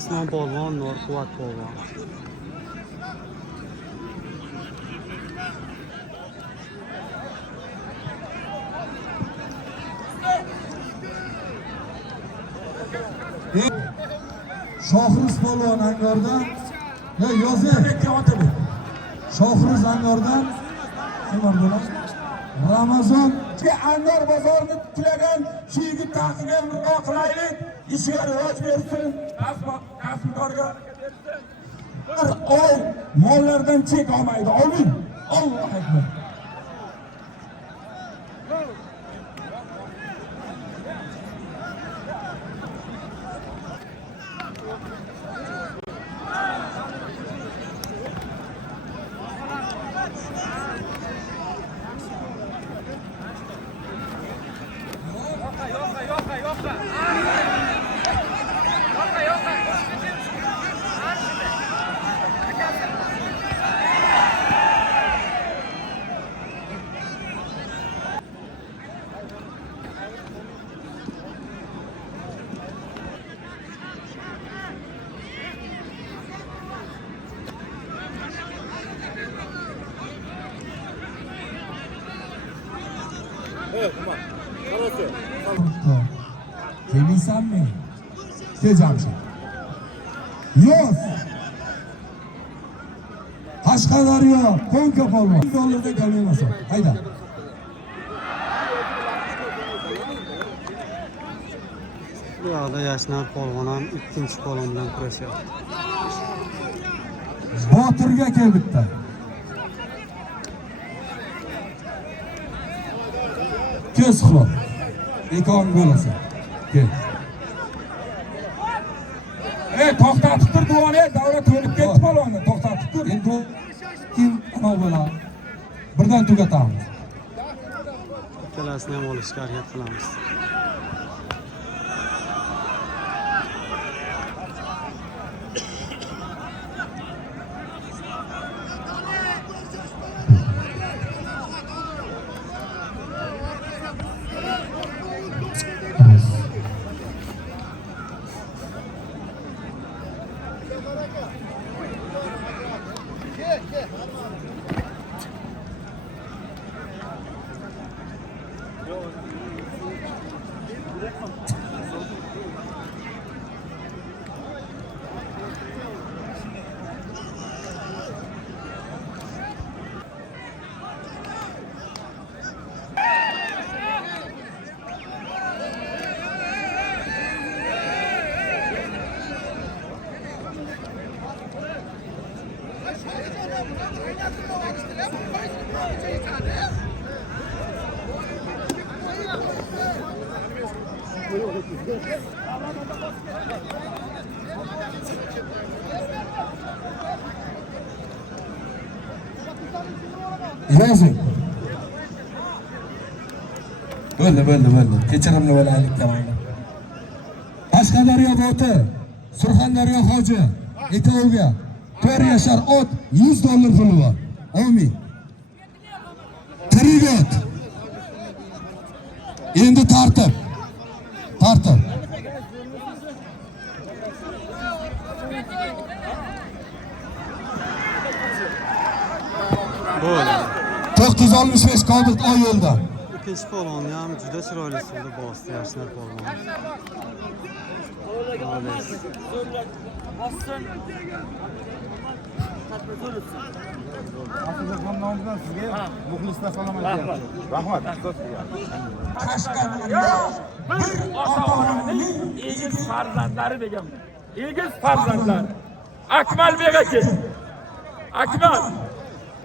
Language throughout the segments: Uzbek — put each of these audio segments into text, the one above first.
Islom polvon, Nurquvvat polvon. Shohriz polvon Angordan, yozing. Shohriz Angordan, kim bor bular? Ramazon Angor bozorini tiklagan shu yigit taqiga imzo qilaylik. Ishiga rivoj bersin. Kasbkorga bir oy mollardan chek olmaydi. Amin. Allohu akbar. Keliysanmi? Jamshid. Yo'q. Qashqadaryo, Qo'nka polvon. $1 kamaymasin. Hayda. Bu yoqda Yashnar polvon ham ikkinchi polvon bilan kurashyapti. Botirga kel bitta. Ko'z quloq. Ekon bo'lasan. Kel. To'xtatib tur duone, davlat o'lib ketdi polvonni. To'xtatib tur. Endi kim ana bo'la? Birdan tugatamiz. Ikkalasini ham olishga harakat qilamiz. Yozing. Bo'ldi. Kechirimli bo'laylik tamom. Qashqadaryo Boti, Surxondaryo Hoji, Eto'ga 4 yashar ot $100 puli bor. Amin. Trigot. Endi tartib. Bo'ldi. 465 Kobult oy yo'lda. Ikkinchi polvonni ham juda chiroyli suvda bosdi Yashnar polvon. Muxlislar salom aytyapti. Rahmat. Bir ota-onaning egiz farzandlari degan. Egiz farzandlar. Akmalbek aka. Akmal.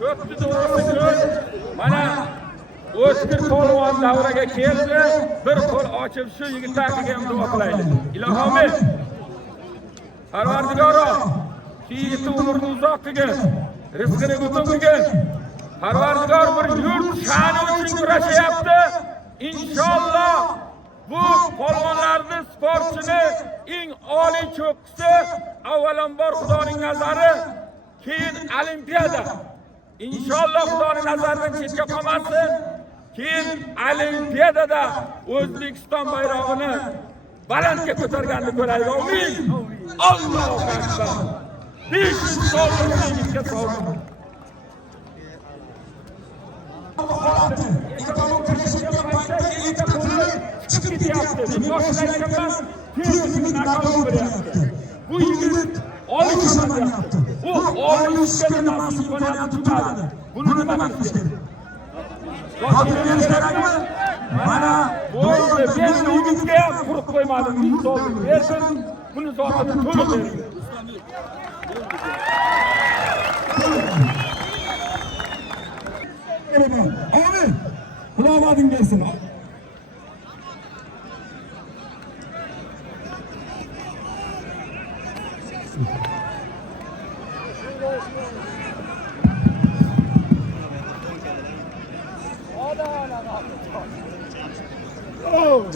Ko'pni duosi ko'p. Mana O'tkir polvon davraga keldi. Bir qo'l ochib shu yigitlarga ham duo qilaylik. Ilohim Parvardigoro, yigitni umrini uzoq qilgin, rizqini butun qilgin. Parvardigor bir yurt sha'ni uchun kurashyapti. Inshaalloh bu polvonlarning sportchini eng oliy cho'qqisi avvalambor Xudoning nazari, keyin Olimpiada. İnşallah Xudoning nazaridan chetga qolmasin. Keyin Olimpiadada O'zbekiston bayrog'ini balandga ko'targanini ko'raylik. Amin. Allohu akbar. 500 dollar yigitga sovg'a. Holatı, ekonomik kurashayotgan paytda ikkita puli chiqib ketyapti. Men boshida aytganman, tezlik nakol bo'lyapti. Bu yigit olish amanyapti. Bu olishga nimasi imkoniyati tutadi. Buni nima qilish kerak? Xatir berish kerakmi? Mana bo'ldi. Men yigitga ham quruq qo'ymadim. 100 dollar bersin. Buni zotini to'lib bering. Amin. Xudomading bersin.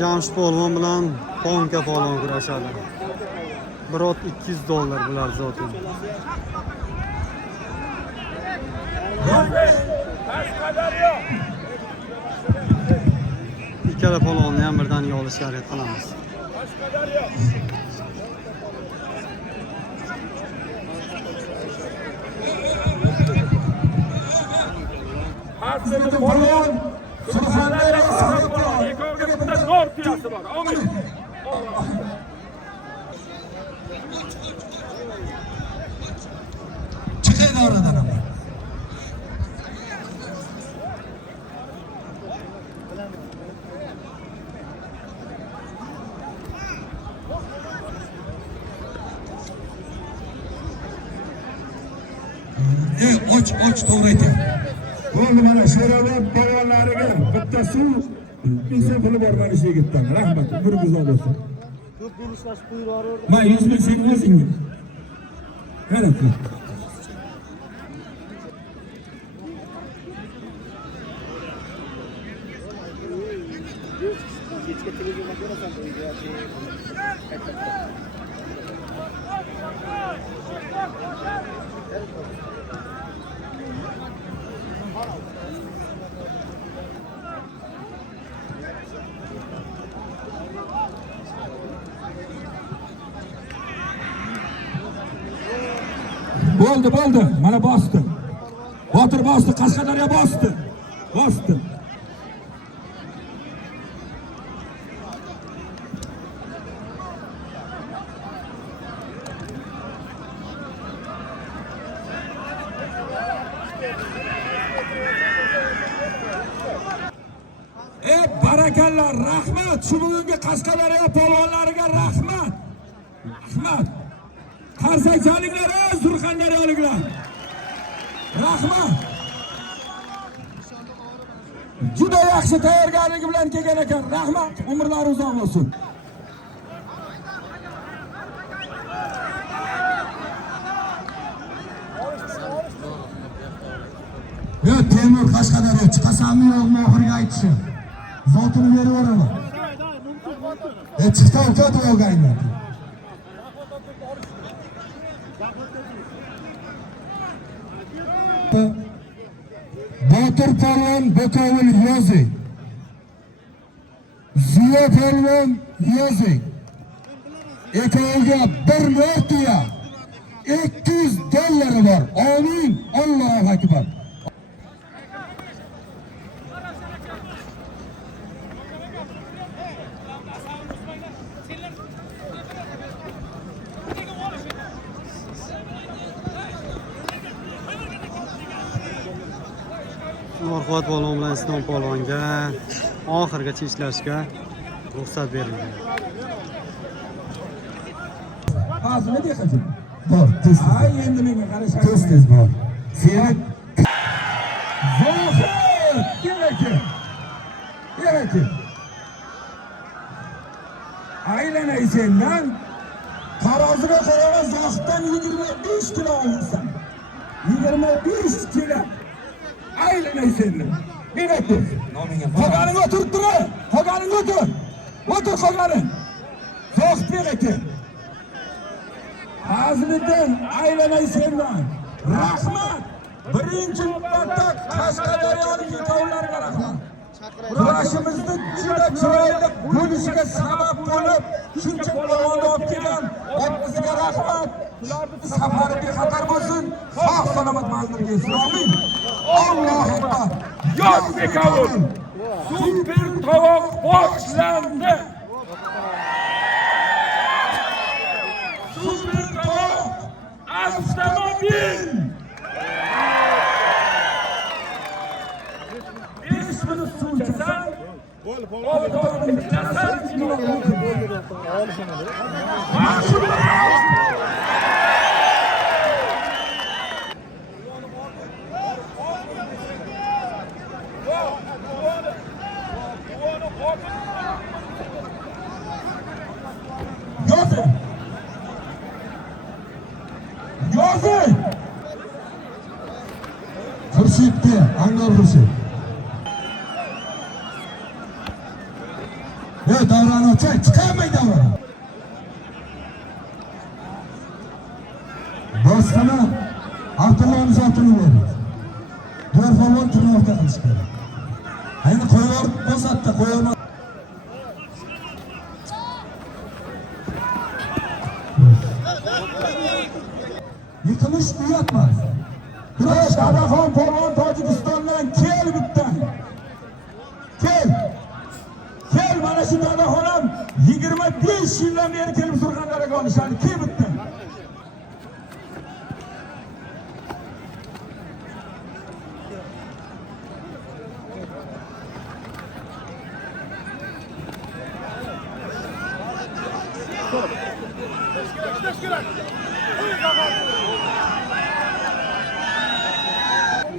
Jamshid polvon bilan Ponka polvon kurashadi. Bir ot 200 dollar bular zoti. Ikkala polvonni ham birdaniga olishga harakat qilamiz. Hozir polvon Surxondaryo ekovga bitta zo'r tuyasi bor. Amin. Chiqaydi oradan ham. Och to'g'ri aytadi. Bo'ldi, mana Sherobod polvonlariga bitta suv inson puli bor mana shu yigitdan. Rahmat, umringiz uzoq bo'lsin. Ko'p belishlash buyuror. Men 100 ming sen o'zingga. Qara. Bo'ldi. Mana bosdi. Botir bosdi, Qashqadaryo bosdi. Barakallah, rahmat. Shu bugungi Qashqadaryo polvonlariga rahmat. Qarsakchaliklar, Surxondaryoliklar. Rahmat. Juda yaxshi tayyorgarligi bilan kelgan ekan. Rahmat. Umrlari uzoq bo'lsin. Yo, Temur Qashqadaryo chiqasanmi yo'qmi oxirgi aytishi. Zotini berib yuboraman. Chiqta o'tadi olgayni. Botir polvon Bokovul yozing. Ziyo polvon yozing. Ekoviga 1 million 200 dollari bor. Amin. Allohu akbar. Norxo'vat polvon bilan Islom polvonga oxirgacha ishlashga ruxsat berilgan. Hozir nima deyapsiz? Bor, tez. Ay, endi menga qarashadi. Tez bor. Seni Zohir, kelaki. Aylanay sendan taroziga qo'ygan Zohiddan 25 kilo olsan. 25 kilo. Aylanay sendan. Meni aytib. Qolganing o'tirib tur. Qolganing o'tir. O'tir qolganing. Zohid kelaki. Hazilidan aylanay sendan. Rahmat. Birinchi navbatda Qashqadaryolik yetovlarga rahmat. kurashimizni juda chiroyli bo'lishiga sabab bo'lib, shuncha polvonni olib kelgan otasiga rahmat. Safari bexatar bo'lsin, sog' salomat manzilga yetsin. Amin. Allohu akbar. Yo'q bekavul. Super tovoq boshlandi. Super tovoq avtomobil. 5 minut suv ichasan, olib kelasan. Yozing! Xurshidga, Angor Xurshid. Davron aka, chiqarmay Davron. Boshqani avtomobil sotini berdi. To'rfovon turmoqda qilish kerak. Ayni qo'yib bosatda qo'yolmay. Yıkılış uyatmaz. Kurash Dadaxon polvon Tojikistondan kel bittan. Kel. Kel mana shu Dadaxon ham 25 yildan beri kelib Surxondaryoga olishadi. Kel bittan.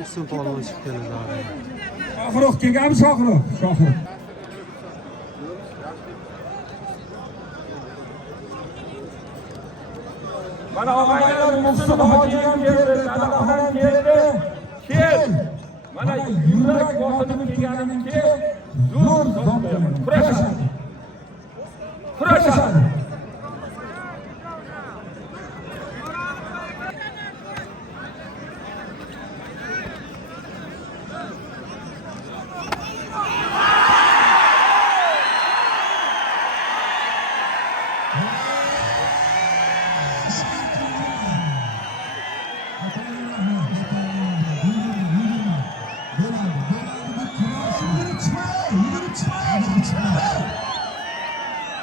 Usun polvon chiqib keladi abi. Shohruh kelganmi Shohruh? Shohruh. Mana og'aylar Muhsin hoji ham keldi, Dadaxon ham keldi. Kel. Mana yurak botinib kelganimki, zo'r zo'r kurashadi. Kurashadi.